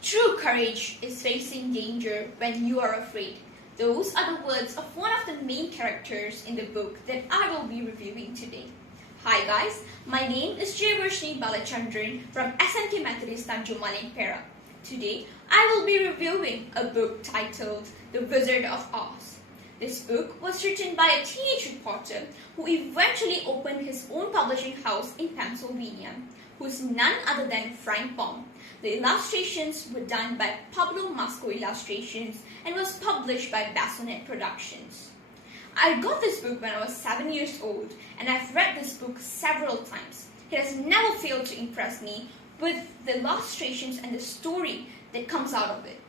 True courage is facing danger when you are afraid. Those are the words of one of the main characters in the book that I will be reviewing today. Hi guys, my name is Jayvarshini Balachandran from SMK Methodist Tanjung Maleng, Perak. Today, I will be reviewing a book titled The Wizard of Oz. This book was written by a teenage reporter who eventually opened his own publishing house in Pennsylvania, who's none other than Frank Baum. The illustrations were done by Pablo Masco Illustrations and was published by Bassinet Productions. I got this book when I was 7 years old, and I've read this book several times. It has never failed to impress me with the illustrations and the story that comes out of it.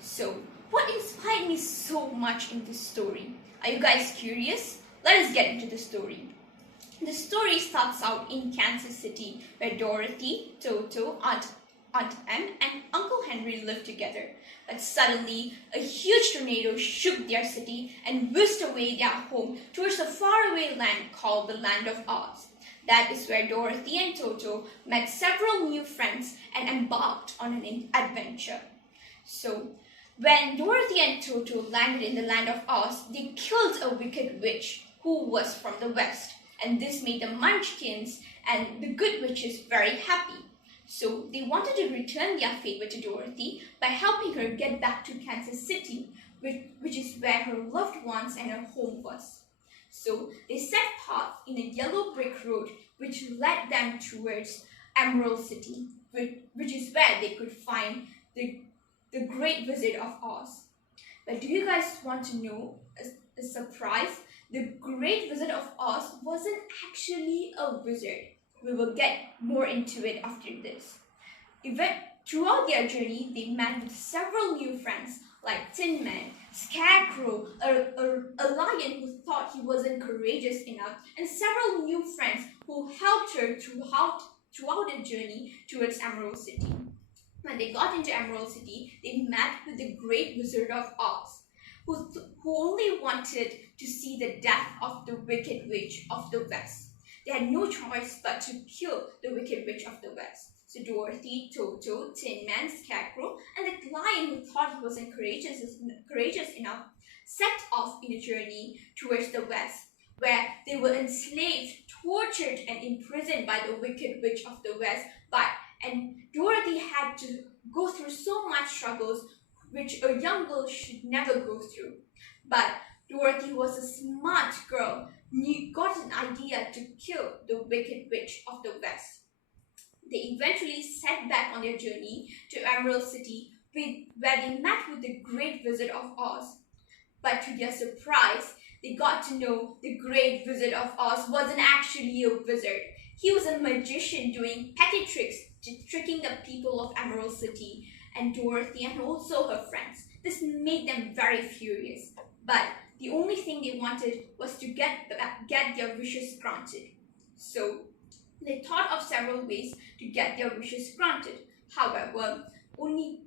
So, what inspired me so much in this story? Are you guys curious? Let us get into the story. The story starts out in Kansas City, where Dorothy, Toto, Aunt Em, and Uncle Henry live together. But suddenly, a huge tornado shook their city and whisked away their home towards a faraway land called the Land of Oz. That is where Dorothy and Toto met several new friends and embarked on an adventure. So, when Dorothy and Toto landed in the Land of Oz, they killed a wicked witch who was from the west. And this made the Munchkins and the good witches very happy. So they wanted to return their favor to Dorothy by helping her get back to Kansas City, which is where her loved ones and her home was. So they set forth in a yellow brick road which led them towards Emerald City, which is where they could find the Great Wizard of Oz. But do you guys want to know a surprise? The Great Wizard of Oz wasn't actually a wizard. We will get more into it after this. Throughout their journey, they met with several new friends like Tin Man, Scarecrow, a lion who thought he wasn't courageous enough, and several new friends who helped her throughout the journey towards Emerald City. When they got into Emerald City, they met with the Great Wizard of Oz, who only wanted to see the death of the Wicked Witch of the West. They had no choice but to kill the Wicked Witch of the West. So Dorothy, Toto, Tin Man, Scarecrow, and the lion who thought he wasn't courageous enough set off in a journey towards the West, where they were enslaved, tortured, and imprisoned by the Wicked Witch of the West. And Dorothy had to go through so much struggles which a young girl should never go through. But Dorothy was a smart girl, got an idea to kill the Wicked Witch of the West. They eventually set back on their journey to Emerald City, where they met with the Great Wizard of Oz. But to their surprise, they got to know the Great Wizard of Oz wasn't actually a wizard. He was a magician doing petty tricks, tricking the people of Emerald City and Dorothy and also her friends. This made them very furious. But the only thing they wanted was to get their wishes granted. So they thought of several ways to get their wishes granted. However, only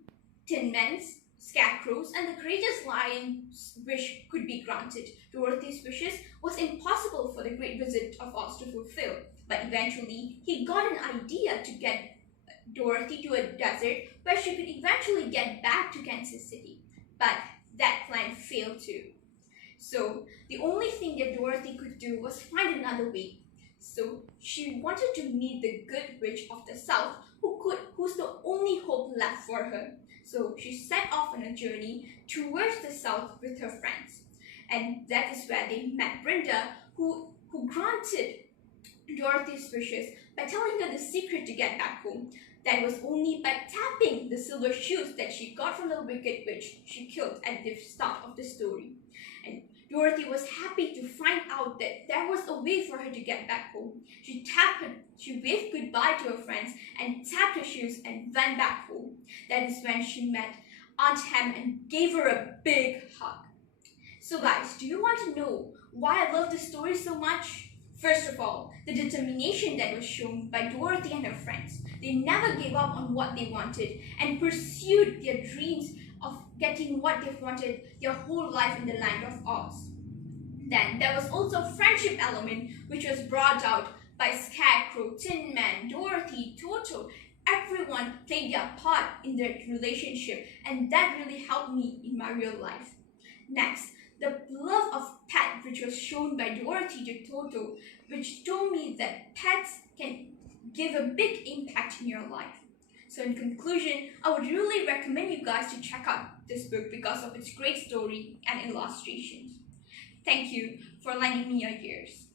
Tin Man's, Scarecrow's, and the courageous lion's wish could be granted. Dorothy's wishes was impossible for the Great Wizard of Oz to fulfill. But eventually, he got an idea to get Dorothy to a desert where she could eventually get back to Kansas City. But that plan failed too. So the only thing that Dorothy could do was find another way. So she wanted to meet the good witch of the south who's the only hope left for her. So she set off on a journey towards the south with her friends. And that is where they met Brenda, who granted Dorothy's wishes by telling her the secret to get back home. That was only by tapping the silver shoes that she got from the Wicked Witch she killed at the start of the story. And Dorothy was happy to find out that there was a way for her to get back home. She waved goodbye to her friends and tapped her shoes and went back home. That is when she met Aunt Em and gave her a big hug. So guys, do you want to know why I love this story so much? First of all, the determination that was shown by Dorothy and her friends. They never gave up on what they wanted and pursued their dreams of getting what they wanted their whole life in the Land of Oz. Then there was also a friendship element which was brought out by Scarecrow, Tin Man, Dorothy, Toto. everyone played their part in their relationship, and that really helped me in my real life. Next, the love of pet, which was shown by Dorothy to Toto, which told me that pets can give a big impact in your life. So in conclusion, I would really recommend you guys to check out this book because of its great story and illustrations. Thank you for lending me your ears.